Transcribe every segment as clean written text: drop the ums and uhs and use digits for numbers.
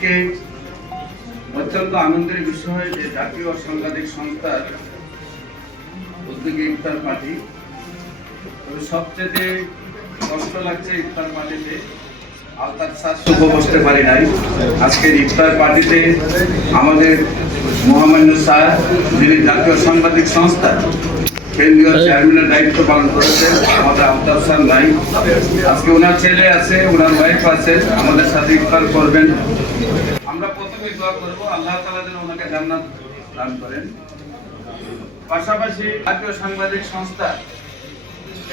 আজকে অত্যন্ত আনন্দের বিষয় যে জাতীয় সাংবাদিক সংস্থার উদ্যোগে ইফতার পার্টি। তবে সবচেয়ে কষ্ট লাগছে ইফতার পার্টিতে আলতাফ স্যার শুভ বসতে পারি নাই। আজকের ইফতার পার্টিতে আমাদের মহামান্য স্যার, যিনি জাতীয় সাংবাদিক সংস্থা কেন্দ্রীয় চেয়ারম্যানের দায়িত্ব পালন করেছেন, আমাদের আলতাফ স্যার নাই। আজকে ওনার ছেলে আছে, ওনার ওয়াইফ আছে, আমাদের সাথে ইফতার করবেন। আমরা প্রথমে দোয়া করবো আল্লাহ তাআলা যেন ওনাকে জান্নাত দান করেন। পাশাপাশি জাতীয় সাংবাদিক সংস্থা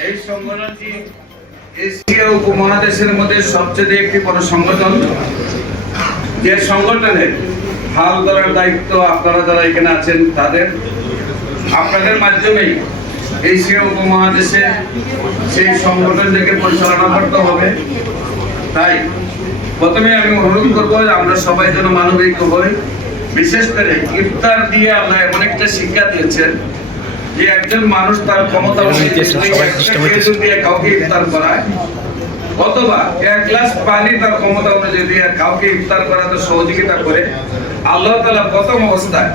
এই সংগঠনটি এশিয়া উপমহাদেশের মধ্যে সবচেয়ে একটি বড় সংগঠন, যে সংগঠনের হাল ধরার দায়িত্ব আপনারা যারা এখানে আছেন তাদের, আপনাদের মাধ্যমেই এশিয়া উপমহাদেশে সেই সংগঠনটাকে পরিচালনা করতে হবে। তাই প্রথমে আমি অনুরোধ করবো যে আমরা সবাই যেন মানবিক হই। বিশেষ করে ইফতার দিয়ে আল্লাহ এমন একটা শিক্ষা দিয়েছেন যে একজন মানুষ তার ক্ষমতা দিয়ে কাউকে ইফতার করায়, অথবা এক গ্লাস পানি তার ক্ষমতা অনুযায়ী দিয়ে কাউকে ইফতার করাতে সহযোগিতা করে, আল্লাহ তাআলা প্রথম অবস্থায়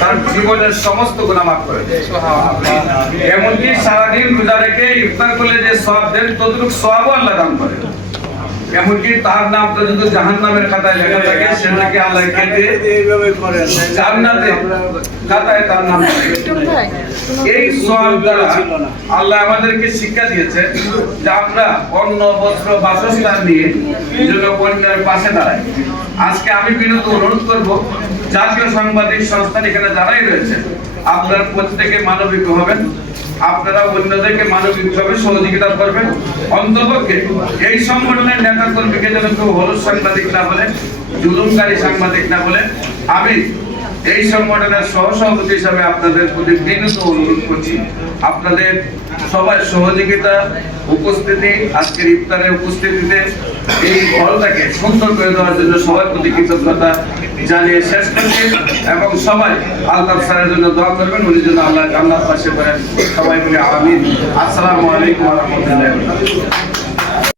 তার জীবনের সমস্ত গুনাহ মাফ করে দেয়। এমনকি সারাদিন রোজা রেখে ইফতার করলে যে সওয়াব দেন ততটুকু সওয়াবও আল্লাহ দান করে। এমনকি তার নামটা যদি জাহান্নামের খাতায় লেখা থাকে সেটাকে আল্লাহ কেটে জান্নাতে খাতায় তার নাম লিখে। এই সওয়াব দ্বারা আল্লাহ আমাদেরকে শিক্ষা দিয়েছে যে আমরা অন্ন বস্ত্র বাসস্থান নিয়ে যেন অন্যের পাশে দাঁড়াই। আজকে আমি বিনীত অনুরোধ করব জাতীয় সাংবাদিক সংস্থা এখানে যারাই রয়েছে, আপনারা প্রত্যেকে মানবিক হবেন, আপনারা অন্যদেরকে মানবিকভাবে সহযোগিতা করবেন। অন্তপক্ষে এই সংগঠনের নেতা কর্মীকে যেন কেউ হলুদ সাংবাদিক না বলে, জুলুমকারী সাংবাদিক না বলে, আমি এই সংগঠনের সহসভাপতি হিসাবে আপনাদের প্রতি বিনীত অনুরোধ করছি, আপনাদের সবার সহযোগিতা, উপস্থিতি, আজকের ইফতারের উপস্থিতিতে এই হলটাকে সুন্দর করে দেওয়ার জন্য সবার প্রতি কৃতজ্ঞতা জানিয়ে শেষ করছি। এবং সবাই আলতাফ স্যারের জন্য দোয়া করবেন, উনি যেন আল্লাহ জান্নাত পাশে করেন। সবাই বলে আমিন। আসসালামু আলাইকুম ওয়া রাহমাতুল্লাহি ওয়া বারাকাতুহু।